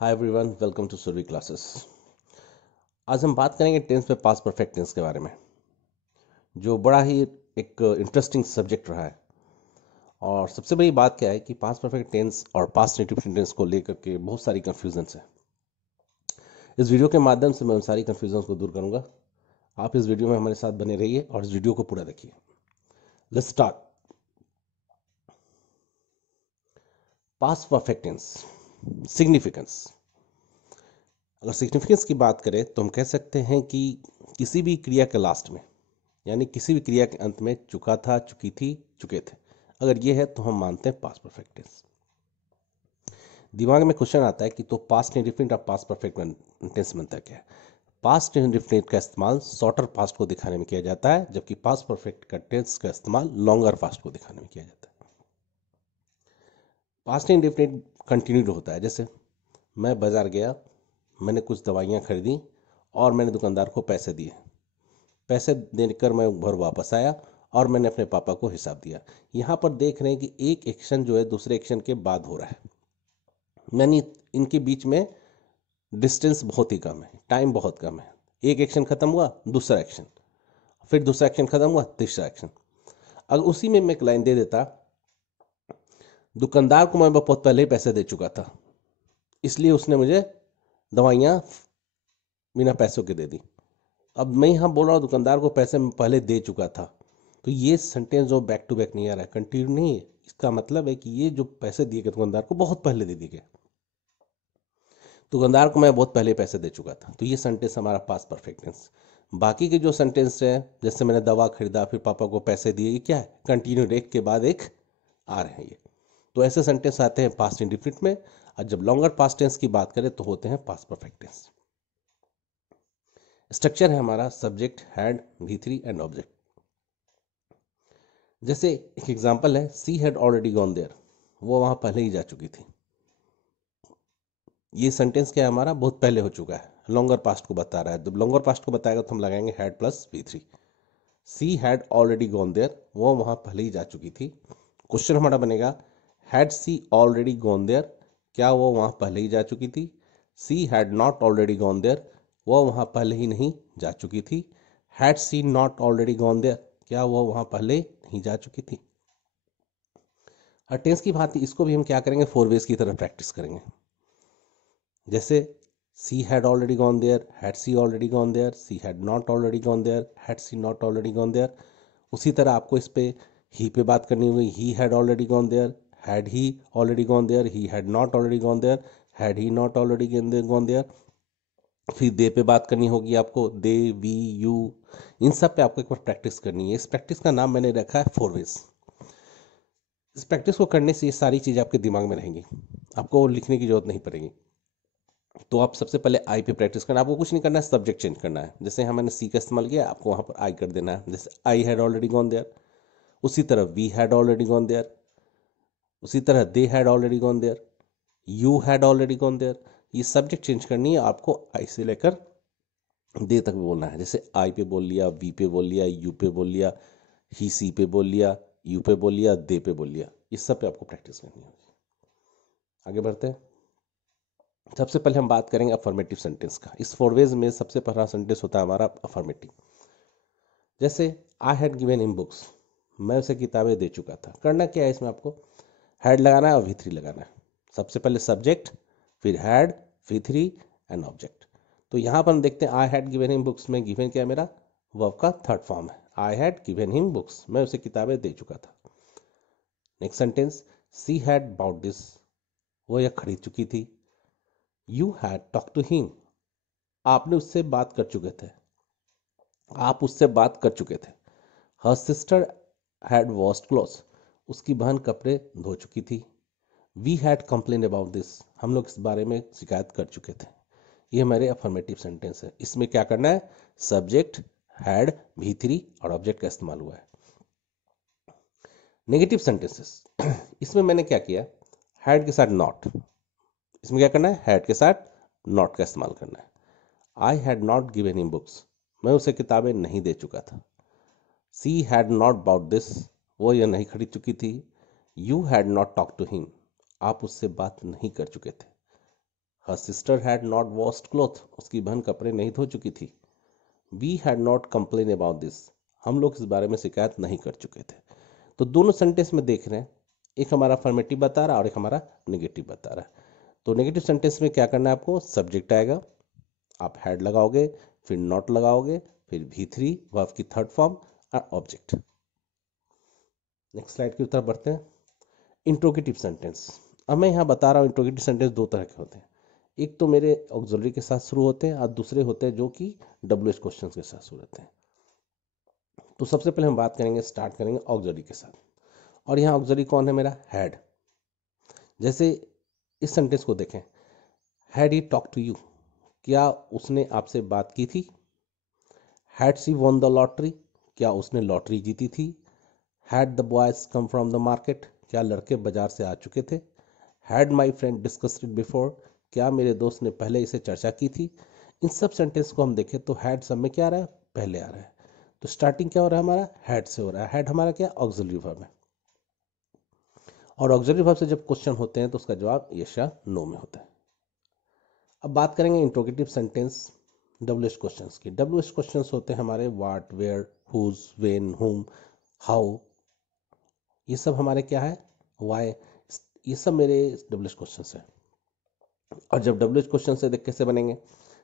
Hi everyone, welcome to Surbhi classes. आज हम बात करेंगे टेंस में पास्ट परफेक्ट टेंस के बारे में, जो बड़ा ही एक इंटरेस्टिंग सब्जेक्ट रहा है। और सबसे बड़ी बात क्या है कि पास्ट परफेक्ट टेंस और पास्ट इंडिफिनिट टेंस को लेकर के बहुत सारी कंफ्यूजन्स है। इस वीडियो के माध्यम से मैं उन सारी कंफ्यूजन्स को दूर करूंगा। आप इस वीडियो में हमारे साथ बने रहिए और इस वीडियो को पूरा देखिए। Let's start. Past perfect tense significance. अगर सिग्निफिकेंस की बात करें तो हम कह सकते हैं कि किसी भी क्रिया के लास्ट में, यानी किसी भी क्रिया के अंत में चुका था, चुकी थी, चुके थे, अगर ये है तो हम मानते हैं पास्ट परफेक्ट टेंस। दिमाग में क्वेश्चन आता है कि तो पास्ट इंडेफिनिट और पास्ट परफेक्ट टेंस बनता क्या है। पास्ट इंडेफिनिट का इस्तेमाल शॉर्टर पास्ट को दिखाने में किया जाता है, जबकि पास्ट परफेक्ट का टेंस का इस्तेमाल लॉन्गर पास्ट को दिखाने में किया जाता है। पास्ट इंडेफिनिट कंटिन्यूड होता है। जैसे मैं बाजार गया, मैंने कुछ दवाइयाँ खरीदी और मैंने दुकानदार को पैसे दिए। पैसे देकर मैं घर वापस आया और मैंने अपने पापा को हिसाब दिया। यहाँ पर देख रहे हैं कि एक एक्शन जो है दूसरे एक्शन के बाद हो रहा है, यानी इनके बीच में डिस्टेंस बहुत ही कम है, टाइम बहुत कम है। एक एक्शन खत्म हुआ, दूसरा एक्शन, फिर दूसरा एक्शन खत्म हुआ, तीसरा एक्शन। अगर उसी में मैं एक लाइन दे देता, दुकानदार को मैं बहुत पहले ही पैसे दे चुका था, इसलिए उसने मुझे दवाइयाँ बिना पैसों के दे दी। अब मैं यहाँ बोल रहा हूँ दुकानदार को पैसे मैं पहले दे चुका था, तो ये सेंटेंस जो बैक टू बैक नहीं आ रहा है, कंटिन्यू नहीं है। इसका मतलब है कि ये जो पैसे दिए गए दुकानदार को बहुत पहले दे दिए गए, दुकानदार को मैं बहुत पहले पैसे दे चुका था, तो ये सेंटेंस हमारा पास्ट परफेक्ट टेंस। बाकी के जो सेंटेंस है, जैसे मैंने दवा खरीदा फिर पापा को पैसे दिए, ये क्या है, कंटिन्यू, एक के बाद एक आ रहे हैं ये। तो ऐसे सेंटेंस आते हैं पास्ट इंडिफिनिट में। और जब लॉन्गर पास्ट टेंस की बात करें तो होते हैं पास्ट परफेक्ट टेंस। स्ट्रक्चर है हमारा subject, had, V3 and object. जैसे एक एग्जांपल है, she had already gone there, वो वहां पहले ही जा चुकी थी। ये सेंटेंस क्या है हमारा, बहुत पहले हो चुका है, लॉन्गर पास्ट को बता रहा है। जब लॉन्गर पास्ट को बताएगा तो हम लगाएंगे had plus V3। She had already gone there, वो वहां पहले ही जा चुकी थी। क्वेश्चन हमारा बनेगा, had she already gone there, क्या वो वहां पहले ही जा चुकी थी। She had not already gone there, वो वहां पहले ही नहीं जा चुकी थी। Had she not already gone there, क्या वो वहां पहले नहीं जा चुकी थी। और टेंस की भांति इसको भी हम क्या करेंगे, फोर वेज की तरह प्रैक्टिस करेंगे। जैसे she had already gone there, had she already gone there, she had not already gone there, had she not already gone there. उसी तरह आपको इस पे ही पे बात करनी होगी, he had already gone there, had he already gone there, he had not already gone there, had he not already gone there. फिर दे पे बात करनी होगी आपको, दे, वी, यू, इन सब पे आपको एक बार प्रैक्टिस करनी है। इस प्रैक्टिस का नाम मैंने रखा है फोर वेज। इस प्रैक्टिस को करने से ये सारी चीज़ आपके दिमाग में रहेंगी, आपको लिखने की जरूरत नहीं पड़ेगी। तो आप सबसे पहले आई पे प्रैक्टिस करना, आपको कुछ नहीं करना है, सब्जेक्ट चेंज करना है। जैसे यहाँ मैंने सी का इस्तेमाल किया, आपको वहाँ पर आई कर देना है। जैसे I had already gone there, उसी तरह we had already gone there, उसी तरह they had already gone there, you had already gone there. ये सब्जेक्ट चेंज करनी है आपको, आई से लेकर दे तक बोलना है। जैसे आई पे बोल लिया, वी पे बोल लिया, यू पे बोल लिया, ही सी पे बोल लिया, यू पे बोल लिया, दे पे बोल लिया। इस सब पे आपको प्रैक्टिस करनी होगी। आगे बढ़ते हैं। सबसे पहले हम बात करेंगे अफर्मेटिव सेंटेंस का। इस फोरवेज में सबसे पहला सेंटेंस होता है हमारा अफर्मेटिव। जैसे I had given him books, मैं उसे किताबें दे चुका था। करना क्या है इसमें, आपको हैड लगाना है और V3 लगाना है। सबसे पहले सब्जेक्ट, फिर हैड, V3 एंड ऑब्जेक्ट। तो यहाँ पर हम देखते हैं I had given him books में गिवन क्या है, मेरा वर्ब का थर्ड फॉर्म है। I had given him books, मैं उसे किताबें दे चुका था। Next sentence, she had bought this, वो यह खरीद चुकी थी। You had talk to him, आपने उससे बात कर चुके थे, आप उससे बात कर चुके थे। Her sister had washed clothes, उसकी बहन कपड़े धो चुकी थी। We had complain about this, हम लोग इस बारे में शिकायत कर चुके थे। ये हमारे अफर्मेटिव सेंटेंस है। इसमें क्या करना है, सब्जेक्ट, हैड, V3 और ऑब्जेक्ट का इस्तेमाल हुआ है। नेगेटिव सेंटेंसेस, इसमें मैंने क्या किया, हैड के साथ नॉट, इसमें क्या करना है, हैड के साथ नॉट का इस्तेमाल करना है। I had not given him books, मैं उसे किताबें नहीं दे चुका था। She had not bought this, वो यह नहीं खरीद चुकी थी। You had not talk to him, आप उससे बात नहीं कर चुके थे। Her sister had not washed cloth, उसकी बहन कपड़े नहीं धो चुकी थी। We had not complain about this, हम लोग इस बारे में शिकायत नहीं कर चुके थे। तो दोनों सेंटेंस में देख रहे हैं, एक हमारा अफर्मेटिव बता रहा है और एक हमारा नेगेटिव बता रहा है। तो नेगेटिव सेंटेंस में क्या करना है आपको, सब्जेक्ट आएगा, आप हैड लगाओगे, फिर नॉट लगाओगे, फिर V3 वर्ब की थर्ड फॉर्म और ऑब्जेक्ट। नेक्स्ट स्लाइड की तरफ बढ़ते हैं। इंट्रोगेटिव सेंटेंस, अब मैं यहाँ बता रहा हूँ इंट्रोगेटिव सेंटेंस दो तरह के होते हैं, एक तो मेरे ऑक्सिलरी के साथ शुरू होते हैं और दूसरे होते हैं जो कि WH क्वेश्चन के साथ शुरू होते हैं। तो सबसे पहले हम बात करेंगे, स्टार्ट करेंगे ऑक्सिलरी के साथ, और यहाँ ऑक्सिलरी कौन है, मेरा हैड। जैसे इस सेंटेंस को देखें, had he talk to you, क्या उसने आपसे बात की थी। Had she won the lottery, क्या उसने लॉटरी जीती थी। Had the boys come from the market, क्या लड़के बाजार से आ चुके थे। Had my friend discussed it before, क्या मेरे दोस्त ने पहले इसे चर्चा की थी। इन सब सेंटेंस को हम देखें तो हैड सब में क्या आ रहा है, पहले आ रहा है। तो स्टार्टिंग क्या हो रहा है, हमारा हैड से हो रहा है। हैड हमारा क्या, ऑक्सिलरी वर्ब है, और ऑक्सिलरी वर्ब से जब क्वेश्चन होते हैं तो उसका जवाब यस या नो में होता है। अब बात करेंगे इंट्रोगेटिव सेंटेंस WH क्वेश्चंस की। WH क्वेश्चंस होते हैं हमारे व्हाट, वेयर, हुज, व्हेन, हुम, हाउ, ये सब हमारे क्या है, व्हाई, ये सब मेरे WH क्वेश्चंस है। और जब WH क्वेश्चन से देख कैसे बनेंगे,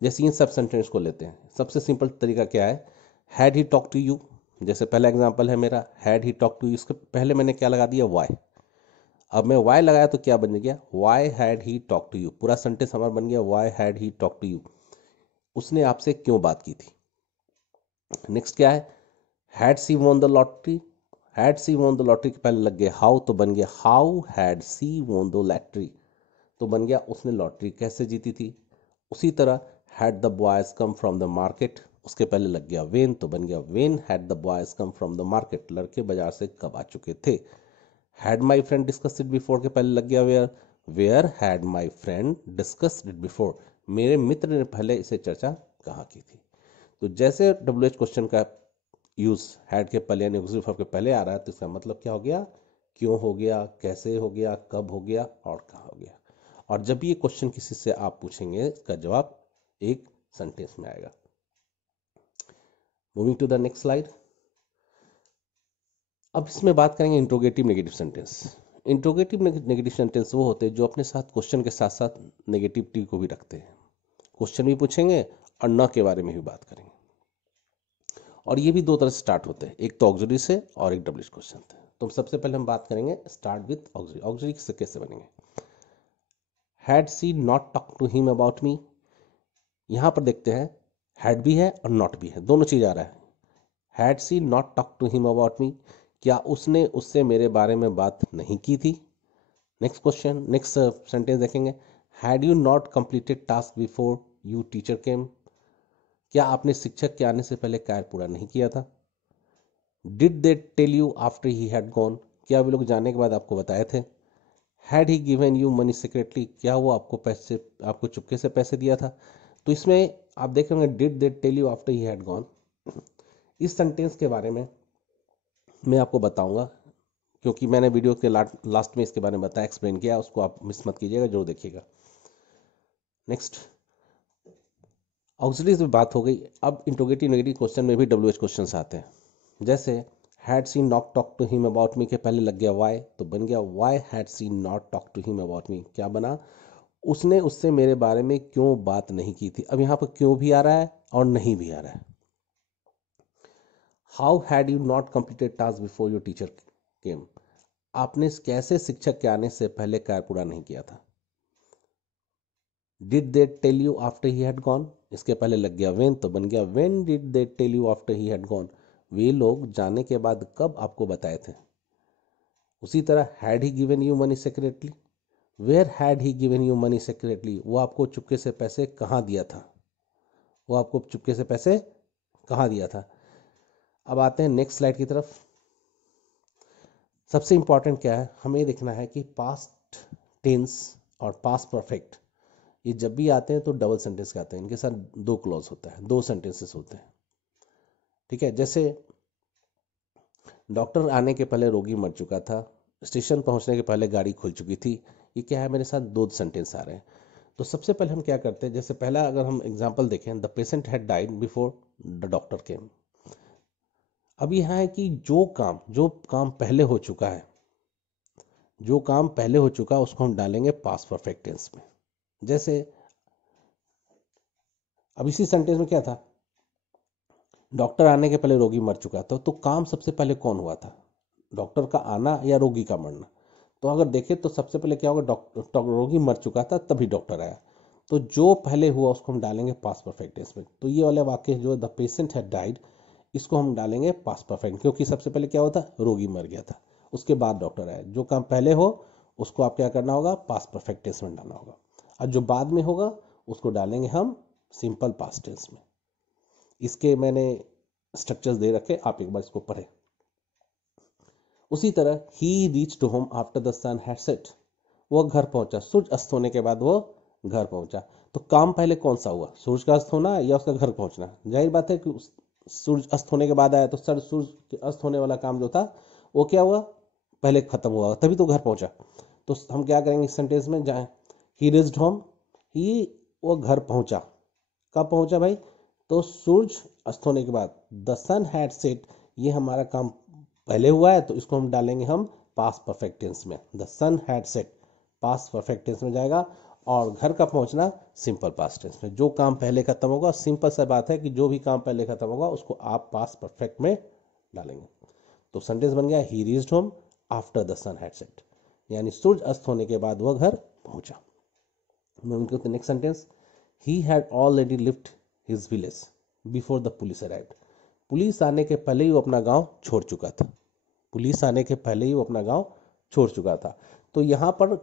जैसे इन सब सेंटेंस को लेते हैं, सबसे सिंपल तरीका क्या है, had he talk to you, जैसे पहला एग्जांपल है मेरा, had he talk to you, इसके पहले मैंने क्या लगा दिया, वाई। अब मैं वाई लगाया तो क्या बन गया, why had he talk to you, पूरा सेंटेंस हमारा बन गया why had he talk to you, उसने आपसे क्यों बात की थी। नेक्स्ट क्या है, had she won the lottery, had she won the lottery के पहले लग गया हाउ, तो बन गया how had she won the lottery, तो बन गया उसने लॉटरी कैसे जीती थी। उसी तरह had the boys come from the market, उसके पहले लग गया वेन, तो बन गया when had the boys come from the market, लड़के बाजार से कब आ चुके थे। Had my friend discussed it before के पहले लग गया where, where had my friend discussed it before, मेरे मित्र ने पहले इसे चर्चा कहाँ की थी। तो जैसे WH क्वेश्चन का यूज हैड के पहले यानी ऑक्सिलरी वर्ब के पहले आ रहा है, तो इसका मतलब क्या हो गया, क्यों हो गया, कैसे हो गया, कब हो गया और कहाँ हो गया। और जब ये क्वेश्चन किसी से आप पूछेंगे, इसका जवाब एक सेंटेंस में आएगा। Moving to the next slide. अब इसमें बात करेंगे interrogative negative sentence. Interrogative negative sentence वो होते हैं जो अपने साथ क्वेश्चन के साथ साथ नेगेटिविटी को भी रखते हैं, क्वेश्चन भी पूछेंगे और न के बारे में भी बात करेंगे। और ये भी दो तरह से स्टार्ट होते हैं, एक तो ऑक्सिलरी से और एक WH क्वेश्चन से। तो सबसे पहले हम बात करेंगे स्टार्ट विथ ऑक्सिलरी। ऑक्सिलरी से कैसे बनेंगे, had she not talk to him about me, यहाँ पर देखते हैं हैड भी है और नॉट भी है, दोनों चीज आ रहा है। Had she not talk to him about me, क्या उसने उससे मेरे बारे में बात नहीं की थी। नेक्स्ट क्वेश्चन, नेक्स्ट सेंटेंस देखेंगे, had you not completed task before you teacher came, क्या आपने शिक्षक के आने से पहले कार्य पूरा नहीं किया था। Did they tell you after he had gone, क्या वे लोग जाने के बाद आपको बताए थे। Had he given you money secretly, क्या वो आपको पैसे, आपको चुपके से पैसे दिया था। तो इसमें आप देखेंगे did they tell you after he had gone, इस सेंटेंस के बारे में मैं आपको बताऊंगा, क्योंकि मैंने वीडियो के लास्ट में इसके बारे में बताया, एक्सप्लेन किया, उसको आप मिस मत कीजिएगा, जरूर देखिएगा। नेक्स्ट ऑक्सिलरीज में बात हो गई। अब इंट्रोगेटिव नेगेटिव क्वेश्चन में भी WH क्वेश्चन आते हैं। जैसे had she not talk to him about me के पहले लग गया वाई, तो बन गया why had she not talk to him about me, क्या बना, उसने उससे मेरे बारे में क्यों बात नहीं की थी। अब यहाँ पर क्यों भी आ रहा है और नहीं भी आ रहा है। How had you not completed task before your teacher came, आपने कैसे शिक्षक के आने से पहले कार्य पूरा नहीं किया था। Did they tell you after he had gone, इसके पहले लग गया वेन, तो बन गया when did they tell you after he had gone, वे लोग जाने के बाद कब आपको बताए थे। उसी तरह had he given you money secretly, where had he given you money secretly, वो आपको चुपके से पैसे कहाँ दिया था, वो आपको चुपके से पैसे कहाँ दिया था। अब आते हैं नेक्स्ट स्लाइड की तरफ। सबसे इंपॉर्टेंट क्या है, हमें देखना है कि पास्ट टेंस और पास्ट परफेक्ट ये जब भी आते हैं तो डबल सेंटेंस के आते हैं, इनके साथ दो क्लॉज होता है, दो सेंटेंसेस होते हैं। ठीक है, जैसे डॉक्टर आने के पहले रोगी मर चुका था, स्टेशन पहुंचने के पहले गाड़ी खुल चुकी थी, ये क्या है, मेरे साथ दो सेंटेंस आ रहे हैं। तो सबसे पहले हम क्या करते हैं, जैसे पहला अगर हम एग्जांपल देखें, the patient had died before the doctor केम। अब यह है कि जो काम पहले हो चुका है, जो काम पहले हो चुका है उसको हम डालेंगे पास्ट परफेक्ट टेंस में। जैसे अब इसी सेंटेंस में क्या था, डॉक्टर आने के पहले रोगी मर चुका था, तो काम सबसे पहले कौन हुआ था, डॉक्टर का आना या रोगी का मरना। तो अगर देखें तो सबसे पहले क्या होगा, डॉक्टर रोगी मर चुका था तभी डॉक्टर आया, तो जो पहले हुआ उसको हम डालेंगे पास्ट परफेक्ट टेंस में। तो ये वाला वाक्य जो द पेशेंट हैड डाइड, इसको हम डालेंगे पास्ट परफेक्ट, क्योंकि सबसे पहले क्या होता, रोगी मर गया था, उसके बाद डॉक्टर आया। जो काम पहले हो उसको आप क्या करना होगा, पास्ट परफेक्ट टेंस में डालना होगा, और जो बाद में होगा उसको डालेंगे हम सिंपल पास्ट टेंस में। इसके मैंने स्ट्रक्चर्स दे रखे, आप एक बार इसको पढ़ें। उसी तरह he reached home after the sun had set, वो घर पहुंचा, सूरज अस्त होने के बाद वो घर पहुंचा। तो काम पहले कौन सा हुआ, सूरज का अस्त होना या उसका घर पहुंचना। जाहिर बात है कि सूरज अस्त होने के बाद आया, तो सर सूरज के अस्त होने वाला काम जो था वो क्या हुआ, पहले खत्म हुआ, तभी तो घर पहुंचा। तो हम क्या करेंगे इस सेंटेंस में, जाए ही रीच्ड होम, ही वो घर पहुंचा, कब पहुंचा भाई, तो सूरज अस्त होने के बाद। द सन हैड सेट, ये हमारा काम पहले हुआ है, तो इसको हम डालेंगे हम पास्ट परफेक्ट टेंस में। The sun had set past perfect tense में जाएगा, और घर का पहुंचना सिंपल पास्ट टेंस में। जो काम पहले खत्म होगा, सिंपल सा बात है कि जो भी काम पहले खत्म होगा उसको आप पास्ट परफेक्ट में डालेंगे। तो सेंटेंस बन गया he reached home after the sun had set, यानी सूरज अस्त होने के बाद वह घर पहुंचा। Next sentence, he had already left his village before the police arrived, police आने के पहले ही वो अपना गांव छोड़ चुका था, पुलिस आने के पहले ही वो अपना गांव छोड़ चुका था। तो यहाँ पर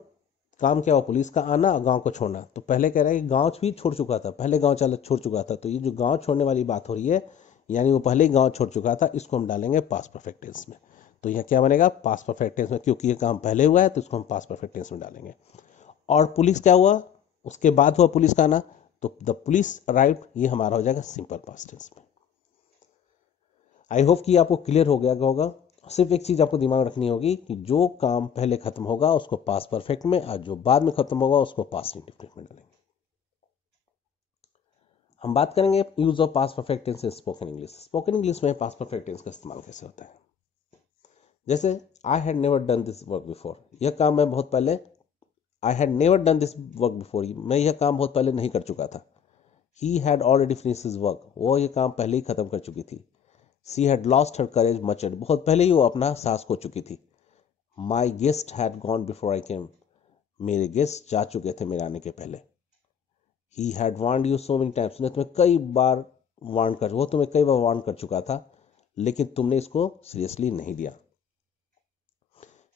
काम क्या हुआ, पुलिस का आना, गांव को छोड़ना। तो पहले कह रहा है कि गांव भी छोड़ चुका था, पहले गांव छोड़ चुका था, तो ये जो गांव छोड़ने वाली बात हो रही है, यानी वो पहले ही गांव छोड़ चुका था, इसको हम डालेंगे पास्ट परफेक्ट टेंस में। तो यह क्या बनेगा, पास्ट परफेक्ट टेंस में, क्योंकि ये काम पहले हुआ है तो इसको हम पास्ट परफेक्ट टेंस में डालेंगे। और पुलिस क्या हुआ, उसके बाद हुआ पुलिस का आना, तो द पुलिस अराइव्ड, ये हमारा हो जाएगा सिंपल पास्ट टेंस में। आई होप कि आपको क्लियर हो गया होगा। सिर्फ एक चीज आपको दिमाग रखनी होगी कि जो काम पहले खत्म होगा उसको पास्ट परफेक्ट में, और जो बाद में खत्म होगा उसको पास्ट इंडेफिनिट में डालेंगे। हम बात करेंगे use of past perfect tense in spoken English. Spoken English में पास्ट परफेक्ट टेंस का इस्तेमाल कैसे होता है। जैसे I had never done this work before, यह काम मैं बहुत पहले, I had never done this work before, मैं यह काम बहुत पहले नहीं कर चुका था। He had already finish his work, वो ये काम पहले ही खत्म कर चुकी थी। She had lost her courage much, बहुत पहले ही वो अपना साहस खो चुकी थी। My guest had gone before I came, मेरे गेस्ट जा चुके थे मेरे आने के पहले। He had warned you so many times, ने तुम्हें कई बार वो तुम्हें कई बार वार्न कर चुका था, लेकिन तुमने इसको सीरियसली नहीं लिया।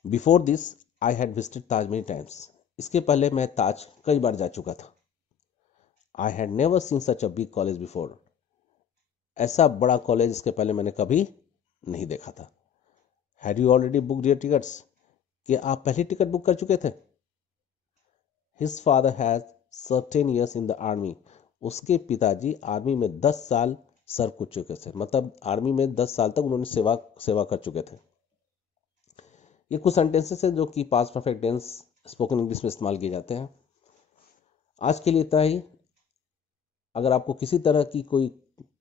Before this I had visited Taj many times, इसके पहले मैं ताज कई बार जा चुका था। आई had never seen such a big college before, ऐसा बड़ा कॉलेज इसके पहले मैंने कभी नहीं देखा था। Had you already book your tickets, कि आप पहले टिकट बुक कर चुके थे। His father has serve 10 years in the army, उसके पिताजी आर्मी में 10 साल सर्व कर चुके थे, मतलब आर्मी में 10 साल तक उन्होंने सेवा कर चुके थे। ये कुछ सेंटेंसेस है जो कि past perfect tense spoken English में इस्तेमाल किए जाते हैं। आज के लिए इतना ही। अगर आपको किसी तरह की कोई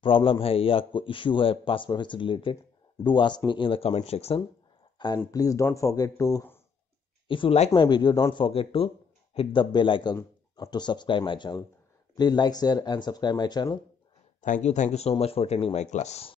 प्रॉब्लम है या कोई इश्यू है पास्ट परफेक्ट से related, do ask me in the comment section, and please don't forget to, if you like my video, don't forget to hit the bell icon or to subscribe my channel. Please like, share and subscribe my channel. Thank you so much for attending my class.